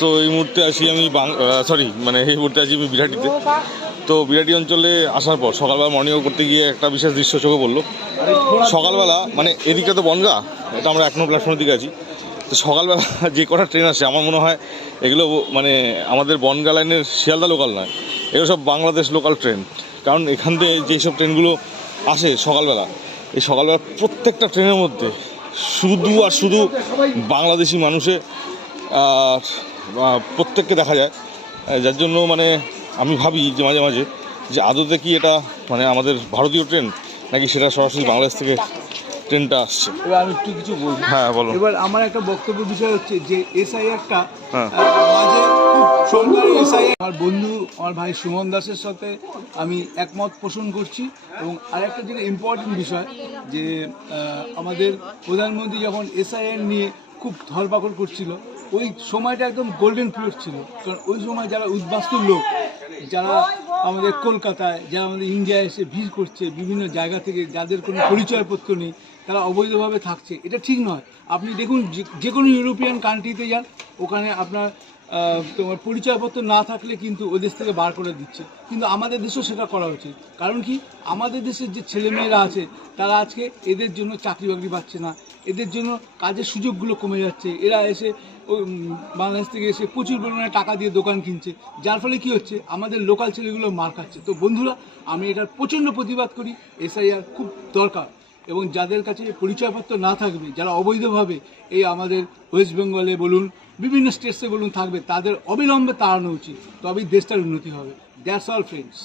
So এই মুহূর্তে আছি আমি এই মুহূর্তে আছি আমি বিরাটিতে। তো বিরাটি অঞ্চলে আসার পর সকালবেলা মর্নিং ওয়াক করতে গিয়ে একটা বিশেষ দৃশ্য চোখে পড়লো। সকালবেলা মানে এদিকে তো বনগা, এটা আমরা 1 নম্বর প্ল্যাটফর্মের দিকে আছি। তো সকালবেলা যে কটা ট্রেন আসে আমার মনে হয় এগুলো মানে আমাদের বনগা লাইনের শিয়ালদা লোকাল নয়, এগুলো সব বাংলাদেশ লোকাল ট্রেন। কারণ এখান থেকে যেসব ট্রেনগুলো আসে সকালবেলা, এই সকালবেলা প্রত্যেকটা ট্রেনের মধ্যে শুধু আর শুধু বাংলাদেশি মানুষে প্রত্যেককে দেখা যায়। যার জন্য মানে আমি ভাবি যে মাঝে মাঝে যে আদতে কি এটা মানে আমাদের ভারতীয় ট্রেন নাকি সেটা সরাসরি বাংলাদেশ থেকে ট্রেনটা আসছে। এবার আমি একটু কিছু বলবো। হ্যাঁ বলো। এবার আমার একটা বক্তব্য বিষয় হচ্ছে যে এসআইআরটা মাঝে খুব সরকারি এসআইআর, আমার বন্ধু আমার ভাই সুমন দাসের সাথে আমি একমত পোষণ করছি। এবং আরেকটা যেটা ইম্পর্টেন্ট বিষয় যে আমাদের প্রধানমন্ত্রী যখন এসআইআর নিয়ে খুব ধরপাকড় করছিল, ওই সময়টা একদম গোল্ডেন পিরিয়ড ছিল। কারণ ওই সময় যারা উদ্বাস্তু লোক, যারা আমাদের কলকাতায়, যারা আমাদের ইন্ডিয়ায় এসে ভিড় করছে বিভিন্ন জায়গা থেকে, যাদের কোনো পরিচয়পত্র নেই, তারা অবৈধভাবে থাকছে, এটা ঠিক নয়। আপনি দেখুন যে কোনো ইউরোপিয়ান কান্ট্রিতে যান, ওখানে আপনার তোমার পরিচয়পত্র না থাকলে কিন্তু ওই দেশ থেকে বার করে দিচ্ছে। কিন্তু আমাদের দেশেও সেটা করা উচিত। কারণ কি, আমাদের দেশের যে ছেলেমেয়েরা আছে তারা আজকে এদের জন্য চাকরি বাকরি পাচ্ছে না, এদের জন্য কাজের সুযোগগুলো কমে যাচ্ছে। এরা এসে বাংলাদেশ থেকে এসে প্রচুর পরিমাণে টাকা দিয়ে দোকান কিনছে, যার ফলে কি হচ্ছে, আমাদের লোকাল ছেলেগুলো মার খাচ্ছে। তো বন্ধুরা, আমি এটার প্রচণ্ড প্রতিবাদ করি। এসআইআর খুব দরকার, এবং যাদের কাছে পরিচয়পত্র না থাকবে, যারা অবৈধভাবে এই আমাদের ওয়েস্ট বেঙ্গলে বলুন, বিভিন্ন স্টেটসে বলুন থাকবে, তাদের অবিলম্বে তাড়ানো উচিত, তবেই দেশটার উন্নতি হবে। That's all friends.